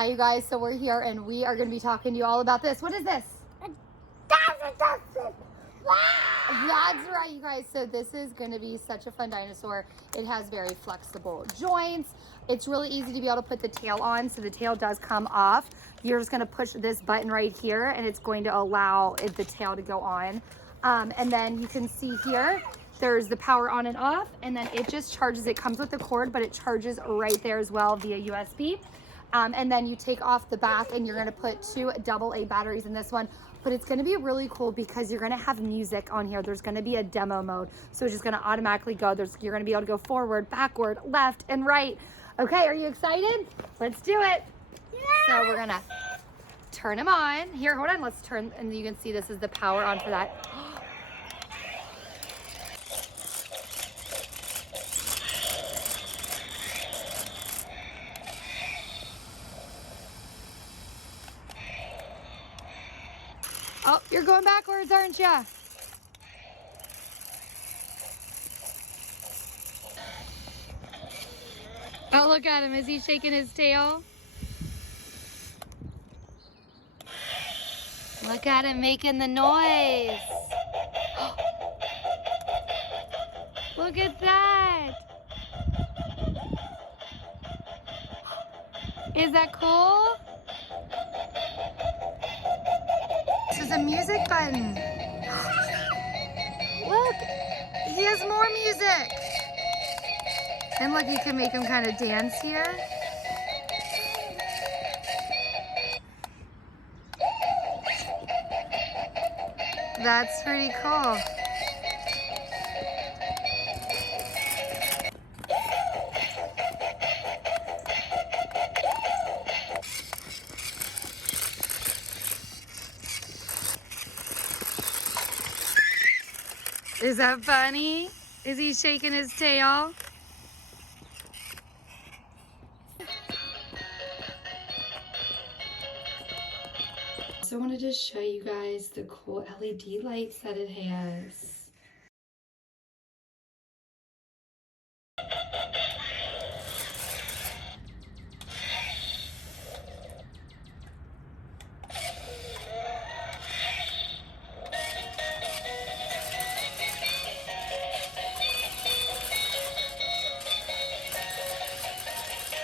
Hi you guys, so we're here and we are going to be talking to you all about this. What is this? That's right, you guys. So this is going to be such a fun dinosaur. It has very flexible joints. It's really easy to be able to put the tail on, so the tail does come off. You're just going to push this button right here and it's going to allow the tail to go on. And then you can see here, there's the power on and off, and then it just charges. It comes with the cord, but it charges right there as well via USB. And then you take off the back and you're gonna put 2 AA batteries in this one. But it's gonna be really cool because you're gonna have music on here. There's gonna be a demo mode. So it's just gonna automatically go. You're gonna be able to go forward, backward, left, and right. Okay, are you excited? Let's do it. Yeah. So we're gonna turn them on. Here, hold on, let's turn, and you can see this is the power on for that. Oh, you're going backwards, aren't you? Oh, look at him. Is he shaking his tail? Look at him making the noise. Look at that. Is that cool? This is a music button. Look, he has more music. And look, you can make him kind of dance here. That's pretty cool. Is that funny? Is he shaking his tail? So I wanted to show you guys the cool LED lights that it has.